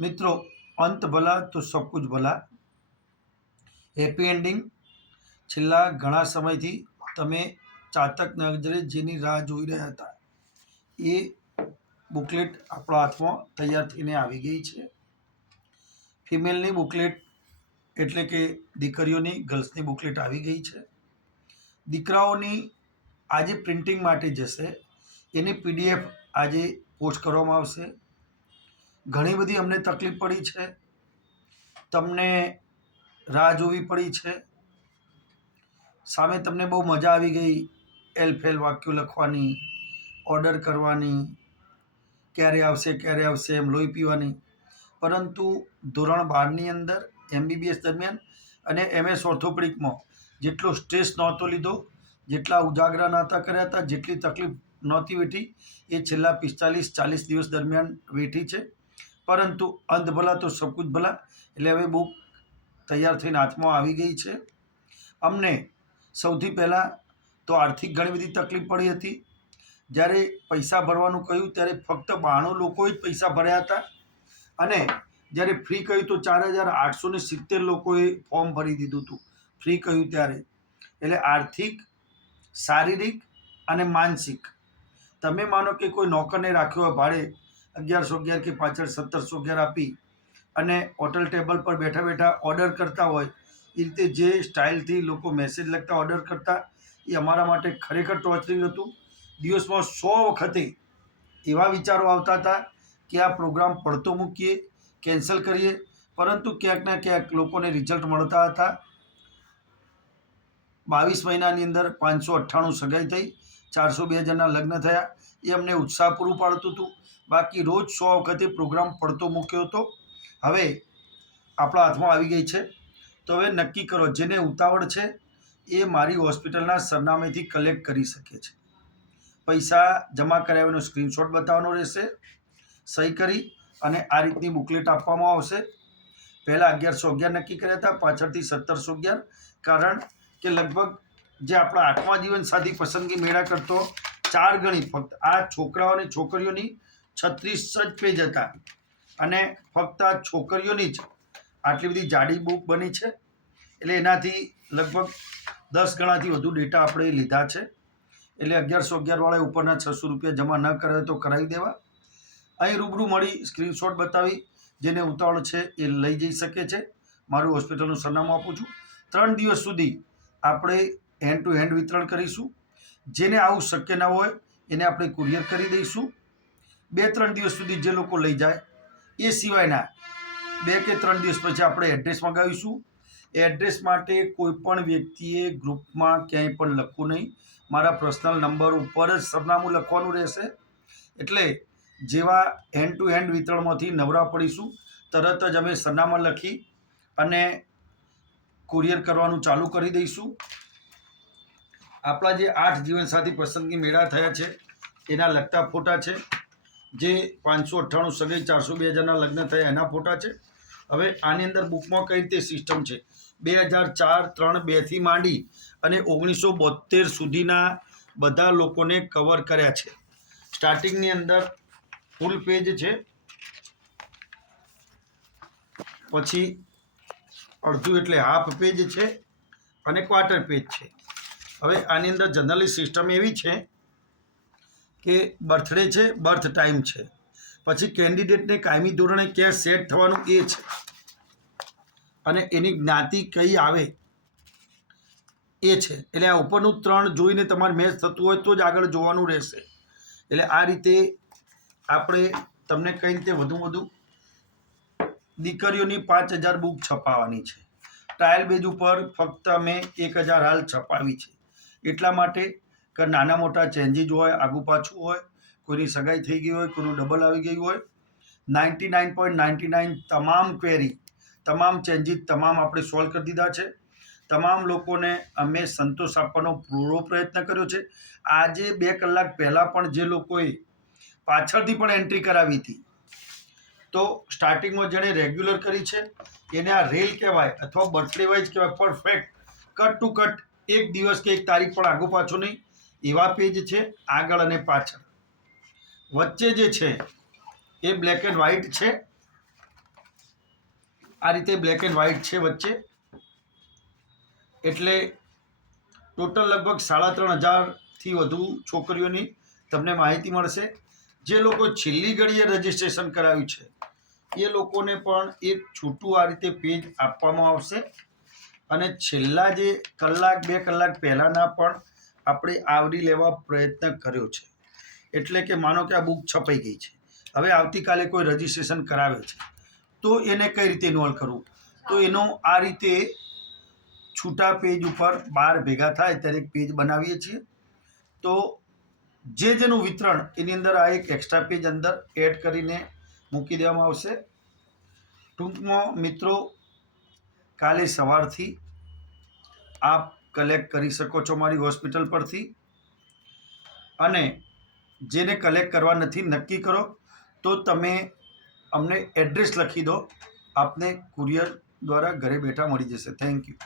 મિત્રો, અંત ભલા તો સબ કુછ ભલા. હેપી એન્ડિંગ છેલ્લા ઘણા સમયથી તમે ચાતક નજરે જેની રાહ જોઈ રહ્યા હતા એ બુકલેટ આપણા હાથમાં તૈયાર થઈને આવી ગઈ છે. ફિમેલની બુકલેટ એટલે કે દીકરીઓની ગર્લ્સની બુકલેટ આવી ગઈ છે. દીકરાઓની આજે પ્રિન્ટિંગ માટે જશે, એની પીડીએફ આજે પોસ્ટ કરવામાં આવશે. ઘણી બધી અમને તકલીફ પડી છે, તમને રાહ જોવી પડી છે. સામે તમને બહુ મજા આવી ગઈ એલફેલ વાક્યો લખવાની, ઓર્ડર કરવાની, ક્યારે આવશે એમ લોહી પીવાની. પરંતુ ધોરણ 12ની અંદર MBBS દરમિયાન અને MS ઓર્થોપેડિકમાં જેટલો સ્ટ્રેસ નહોતો લીધો, જેટલા ઉજાગરા નહોતા કર્યા હતા, જેટલી તકલીફ નહોતી વેઠી એ છેલ્લા 45-40 દિવસ દરમિયાન વેઠી છે. પરંતુ અંત ભલા તો સબ કુછ ભલા એટલે હવે બુક તૈયાર થઈને હાથમાં આવી ગઈ છે. અમને સૌથી પહેલાં તો આર્થિક ઘણી બધી તકલીફ પડી હતી. જ્યારે પૈસા ભરવાનું કહ્યું ત્યારે ફક્ત 92 લોકોએ જ પૈસા ભર્યા હતા અને જ્યારે ફ્રી કહ્યું તો 4870 લોકોએ ફોર્મ ભરી દીધું હતું ફ્રી કહ્યું ત્યારે. એટલે આર્થિક, શારીરિક અને માનસિક, તમે માનો કે કોઈ નોકરને રાખ્યો હોય ભાડે 1111 કે પાછળ 1711 આપી અને હોટલ ટેબલ પર બેઠા બેઠા ઓર્ડર કરતા હોય, એ રીતે જે સ્ટાઇલથી લોકો મેસેજ લખતા ઓર્ડર કરતા, એ અમારા માટે ખરેખર ટોર્ચરિંગ હતું. દિવસમાં 100 વખતે એવા વિચારો આવતા હતા કે આ પ્રોગ્રામ પડતો મૂકીએ, કેન્સલ કરીએ, પરંતુ ક્યાંક ને ક્યાંક લોકોને રિઝલ્ટ મળતા હતા. 22 મહિનાની અંદર 598 સગાઈ થઈ, 402 જણના લગ્ન થયા. એ અમને ઉત્સાહ પૂરું પાડતું હતું. બાકી રોજ 100 વખતે પ્રોગ્રામ પડતો મૂક્યો હતો. હવે આપણા હાથમાં આવી ગઈ છે. તો હવે નક્કી કરો, જેને ઉતાવળ છે એ મારી હોસ્પિટલના સરનામેથી કલેક્ટ કરી શકે છે. પૈસા જમા કરાવ્યાનો સ્ક્રીનશોટ બતાવવાનો રહેશે, સહી કરી અને આ રીતની બુકલેટ આપવામાં આવશે. પહેલાં 1111 નક્કી કર્યા હતા, પાછળથી 1711, કારણ કે લગભગ જે આપણા 8મા જીવનસાથી પસંદગી મેળા કરતો 4 ગણી ફક્ત આ છોકરાઓ અને છોકરીઓની 36 જ પેજ હતા અને ફક્ત આ છોકરીઓની જ આટલી બધી જાડી બુક બની છે. એટલે એનાથી લગભગ 10 ગણાથી વધુ ડેટા આપણે લીધા છે. એટલે 1111 વાળા ઉપરના 600 રૂપિયા જમા ન કરાવે તો કરાવી દેવા. અહીં રૂબરૂ મળી સ્ક્રીનશોટ બતાવી જેને ઉતાવળ છે એ લઈ જઈ શકે છે. મારું હોસ્પિટલનું સરનામું આપું છું. 3 દિવસ સુધી આપણે હેન્ડ ટુ હેન્ડ વિતરણ કરીશું. જેને આવું શક્ય ન હોય એને આપણે કુરિયર કરી દઈશું. 2-3 દિવસ સુધી જે લોકો લઈ જાય, એ સિવાયના 2 કે 3 દિવસ પછી આપણે એડ્રેસ મંગાવીશું. એડ્રેસ માટે કોઈ પણ વ્યક્તિએ ગ્રુપમાં ક્યાંય પણ લખવું નહીં. મારા પર્સનલ નંબર ઉપર જ સરનામું લખવાનું રહેશે. એટલે જેવા હેન્ડ ટુ હેન્ડ વિતરણમાંથી નવરા પડીશું તરત જ અમે સરનામા લખી અને કુરિયર કરવાનું ચાલુ કરી દઈશું. આપણા જે 8 જીવનસાથી પસંદગી મેળા થયા છે એના લગતા ફોટા છે. જે 598 સગાઈ, 402 જણના લગ્ન થયા એના ફોટા છે. હવે આની અંદર બુકમાં કઈ રીતે સિસ્ટમ છે, 2004, 3, 2થી માંડી અને 1972 સુધીના બધા લોકોને કવર કર્યા છે. સ્ટાર્ટિંગની અંદર ફૂલ પેજ છે, પછી અડધું એટલે હાફ પેજ છે અને ક્વાર્ટર પેજ છે. હવે આની અંદર જનરલી સિસ્ટમ એવી છે કે બર્થડે છે, બર્થ ટાઈમ છે, પછી કેન્ડિડેટને કાયમી ધોરણે ક્યાં સેટ થવાનું એ છે અને એની જ્ઞાતિ કઈ આવે એ છે. એટલે આ ઉપરનું 3 જોઈને તમારે મેચ થતું હોય તો જ આગળ જોવાનું રહેશે. એટલે આ રીતે આપણે તમને કઈ રીતે વધુ દીકરીઓની 5000 બુક છપાવવાની છે. ટ્રાયલ બેઝ ઉપર ફક્ત અમે 1000 હાલ છપાવી છે. એટલા માટે કે નાના મોટા ચેન્જીસ હોય, આગું પાછું હોય, કોઈની સગાઈ થઈ ગઈ હોય, કોઈનું ડબલ આવી ગયું હોય, 99.99 તમામ ક્વેરી, તમામ ચેન્જીસ તમામ આપણે સોલ્વ કરી દીધા છે. તમામ લોકોને અમે સંતોષ આપવાનો પૂરો પ્રયત્ન કર્યો છે. આજે 2 કલાક પહેલાં પણ જે લોકોએ પાછળથી પણ એન્ટ્રી કરાવી હતી, તો સ્ટાર્ટિંગમાં જેણે રેગ્યુલર કરી છે એને આ રેલ કહેવાય અથવા બર્થડે વાઇઝ કહેવાય. પરફેક્ટ કટ ટુ કટ, એક દિવસ કે એક તારીખ પણ આગો પાછો નહીં એવા પેજ છે આગળ અને પાછળ. વચ્ચે જે છે એ બ્લેક એન્ડ વ્હાઇટ છે આ રીતે બ્લેક એન્ડ વ્હાઇટ છે વચ્ચે, એટલે ટોટલ લગભગ 3,500થી વધુ છોકરીઓની તમને માહિતી મળશે. જે લોકો છેલ્લી ઘડીએ રજિસ્ટ્રેશન કરાવ્યું છે એ લોકોને પણ એક છૂટું આ રીતે પેજ આપવામાં આવશે, અને છેલ્લા જે કલાક 2 કલાક પહેલાંના પણ આપણે આવરી લેવા પ્રયત્ન કર્યો છે. એટલે કે માનો કે આ બુક છપાઈ ગઈ છે, હવે આવતીકાલે કોઈ રજિસ્ટ્રેશન કરાવે છે તો એને કઈ રીતે ઇન્વોલ્વ કરવું, તો એનો આ રીતે છૂટા પેજ ઉપર 12 ભેગા થાય ત્યારે એક પેજ બનાવીએ છીએ. તો જેનું વિતરણ એની અંદર આ એક એક્સ્ટ્રા પેજ અંદર એડ કરીને મૂકી દેવામાં આવશે. ટૂંકમાં મિત્રો, કાલે સવારથી આપ કલેક્ટ કરી શકો છો મારી હોસ્પિટલ પરથી, અને જેને કલેક્ટ કરવા નથી નક્કી કરો તો તમે અમને એડ્રેસ લખી દો, આપને કુરિયર દ્વારા ઘરે બેઠા મળી જશે. Thank you.